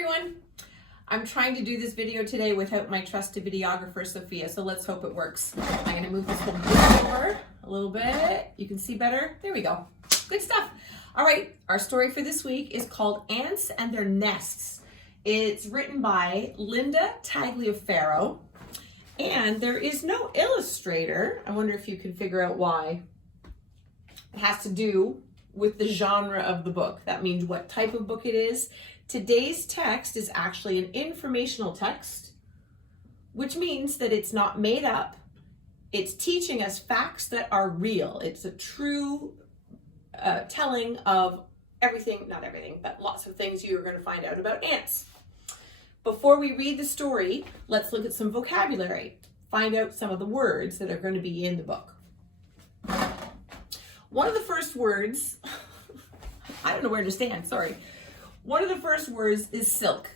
everyone. I'm trying to do this video today without my trusted videographer, Sophia, so let's hope it works. I'm gonna move this whole book over a little bit. You can see better. There we go. Good stuff. All right, our story for this week is called Ants and Their Nests. It's written by Linda Tagliaferro, and there is no illustrator. I wonder if you can figure out why. It has to do with the genre of the book. That means what type of book it is. Today's text is actually an informational text, which means that it's not made up. It's teaching us facts that are real. It's a true telling of everything, not everything, but lots of things you're going to find out about ants. Before we read the story, let's look at some vocabulary. Find out some of the words that are going to be in the book. One of the first words, I don't know where to stand, sorry. One of the first words is silk.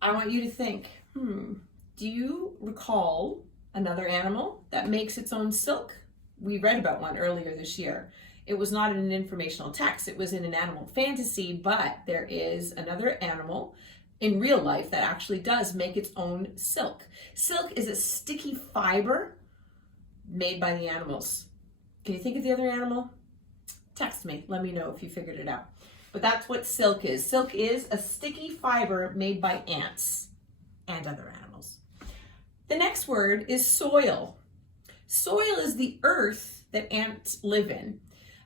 I want you to think, do you recall another animal that makes its own silk? We read about one earlier this year. It was not in an informational text, it was in an animal fantasy, but there is another animal in real life that actually does make its own silk. Silk is a sticky fiber made by the animals. Can you think of the other animal? Text me, let me know if you figured it out. But that's what silk is. Silk is a sticky fiber made by ants and other animals. The next word is soil. Soil is the earth that ants live in.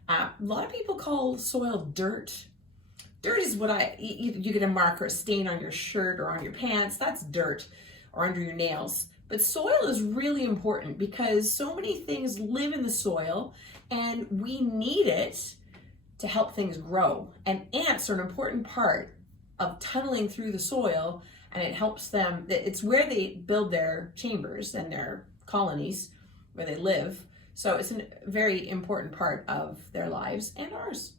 A lot of people call soil dirt. Dirt is what you get a mark or a stain on your shirt or on your pants. That's dirt, or under your nails. But soil is really important because so many things live in the soil and we need it to help things grow. And ants are an important part of tunneling through the soil, and it helps them, it's where they build their chambers and their colonies where they live. So it's a very important part of their lives and ours.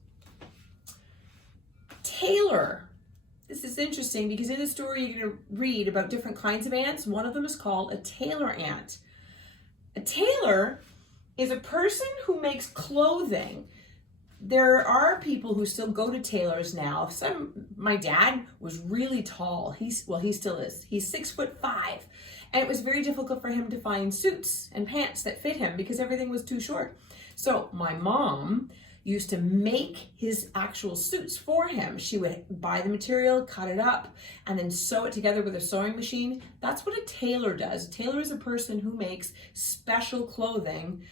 Tailor. This is interesting because in the story you're going to read about different kinds of ants. One of them is called a tailor ant. A tailor is a person who makes clothing. There are people who still go to tailors now. My dad was really tall. He still is. He's 6'5", and it was very difficult for him to find suits and pants that fit him because everything was too short. So my mom used to make his actual suits for him. She would buy the material, cut it up, and then sew it together with a sewing machine. That's what a tailor does. A tailor is a person who makes special clothing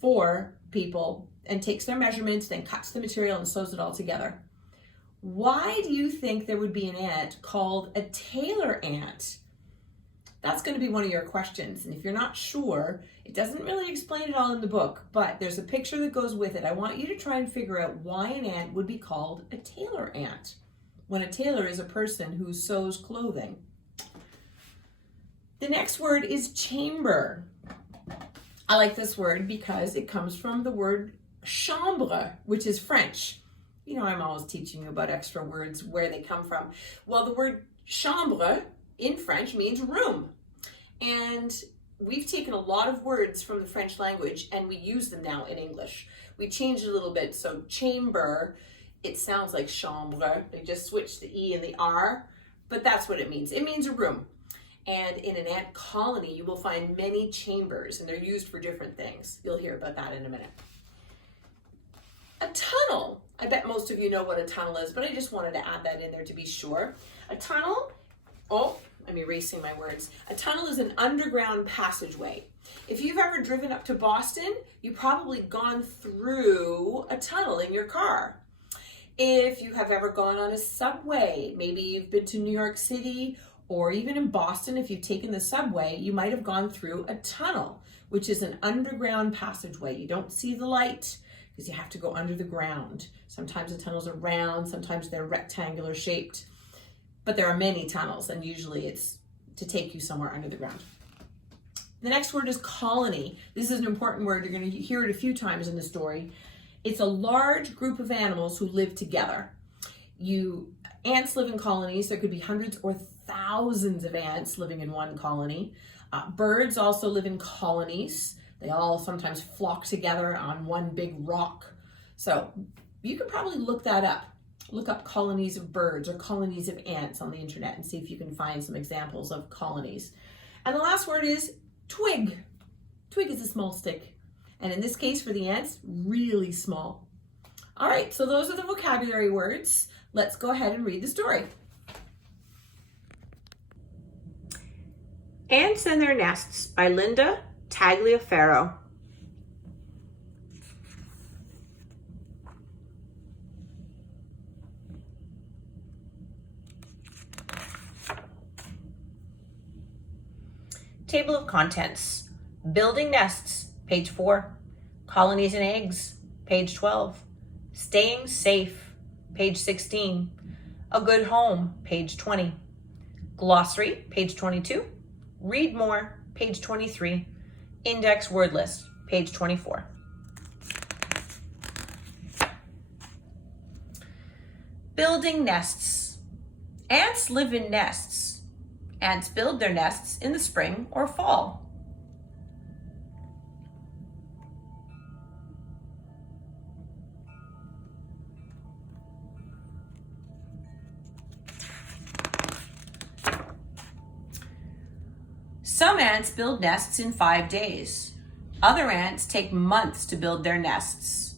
for people and takes their measurements, then cuts the material and sews it all together. Why do you think there would be an ant called a tailor ant? That's going to be one of your questions. And if you're not sure, it doesn't really explain it all in the book, but there's a picture that goes with it. I want you to try and figure out why an ant would be called a tailor ant, when a tailor is a person who sews clothing. The next word is chamber. I like this word because it comes from the word chambre, which is French. You know, I'm always teaching you about extra words, where they come from. Well, the word chambre in French means room. And we've taken a lot of words from the French language and we use them now in English. We changed it a little bit. So chamber, it sounds like chambre. They just switched the E and the R, but that's what it means. It means a room. And in an ant colony, you will find many chambers, and they're used for different things. You'll hear about that in a minute. A tunnel. I bet most of you know what a tunnel is, but I just wanted to add that in there to be sure. A tunnel, I'm erasing my words. A tunnel is an underground passageway. If you've ever driven up to Boston, you've probably gone through a tunnel in your car. If you have ever gone on a subway, maybe you've been to New York City, or even in Boston, if you've taken the subway, you might have gone through a tunnel, which is an underground passageway. You don't see the light because you have to go under the ground. Sometimes the tunnels are round, sometimes they're rectangular shaped, but there are many tunnels, and usually it's to take you somewhere under the ground. The next word is colony. This is an important word. You're going to hear it a few times in the story. It's a large group of animals who live together. Ants live in colonies. There could be hundreds or thousands of ants living in one colony. Birds also live in colonies. They all sometimes flock together on one big rock. So you could probably look that up. Look up colonies of birds or colonies of ants on the internet and see if you can find some examples of colonies. And the last word is twig. Twig is a small stick. And in this case for the ants, really small. All right, so those are the vocabulary words. Let's go ahead and read the story. Ants and Their Nests by Linda Tagliaferro. Table of Contents. Building Nests, page 4. Colonies and Eggs, page 12. Staying Safe, page 16. A Good Home, page 20. Glossary, page 22. Read More, page 23. Index Word List, page 24. Building nests. Ants live in nests. Ants build their nests in the spring or fall. Some ants build nests in 5 days. Other ants take months to build their nests.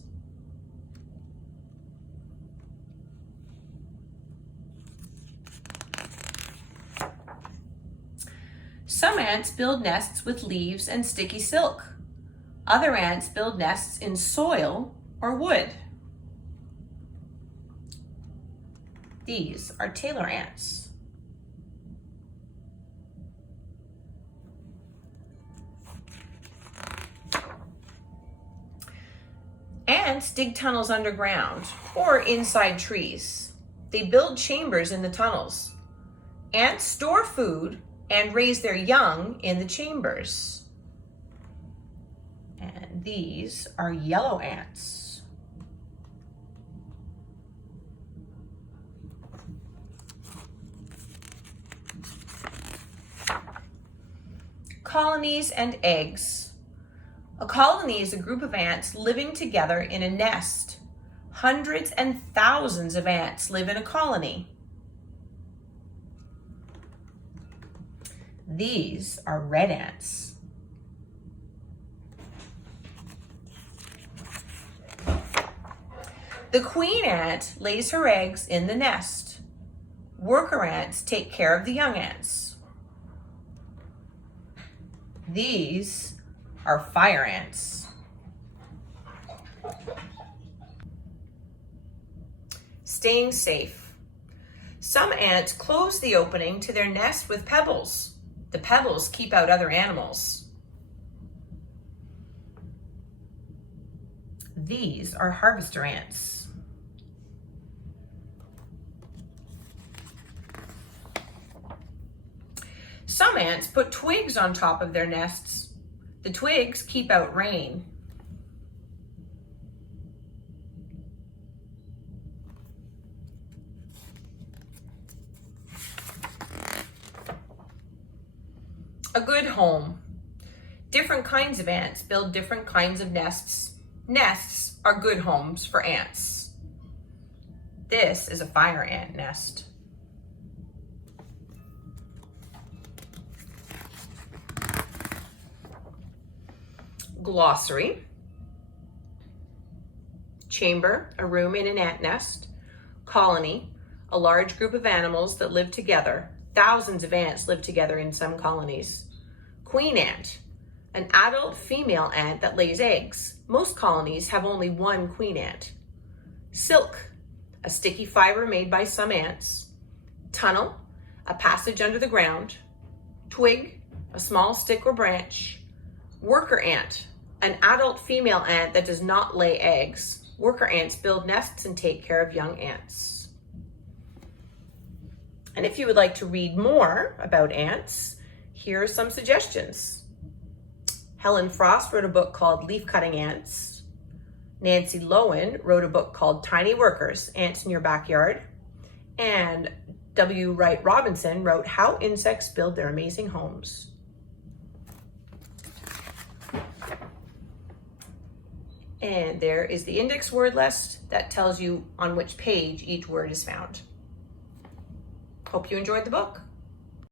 Some ants build nests with leaves and sticky silk. Other ants build nests in soil or wood. These are tailor ants. Ants dig tunnels underground or inside trees. They build chambers in the tunnels. Ants store food and raise their young in the chambers. And these are yellow ants. Colonies and eggs. A colony is a group of ants living together in a nest. Hundreds and thousands of ants live in a colony. These are red ants. The queen ant lays her eggs in the nest. Worker ants take care of the young ants. These are fire ants. Staying safe. Some ants close the opening to their nest with pebbles. The pebbles keep out other animals. These are harvester ants. Some ants put twigs on top of their nests. The twigs keep out rain. A good home. Different kinds of ants build different kinds of nests. Nests are good homes for ants. This is a fire ant nest. Glossary. Chamber, a room in an ant nest. Colony, a large group of animals that live together. Thousands of ants live together in some colonies. Queen ant, an adult female ant that lays eggs. Most colonies have only one queen ant. Silk, a sticky fiber made by some ants. Tunnel, a passage under the ground. Twig, a small stick or branch. Worker ant, an adult female ant that does not lay eggs. Worker ants build nests and take care of young ants. And if you would like to read more about ants, here are some suggestions. Helen Frost wrote a book called Leaf Cutting Ants. Nancy Lowen wrote a book called Tiny Workers, Ants in Your Backyard. And W. Wright Robinson wrote How Insects Build Their Amazing Homes. And there is the index word list that tells you on which page each word is found. Hope you enjoyed the book.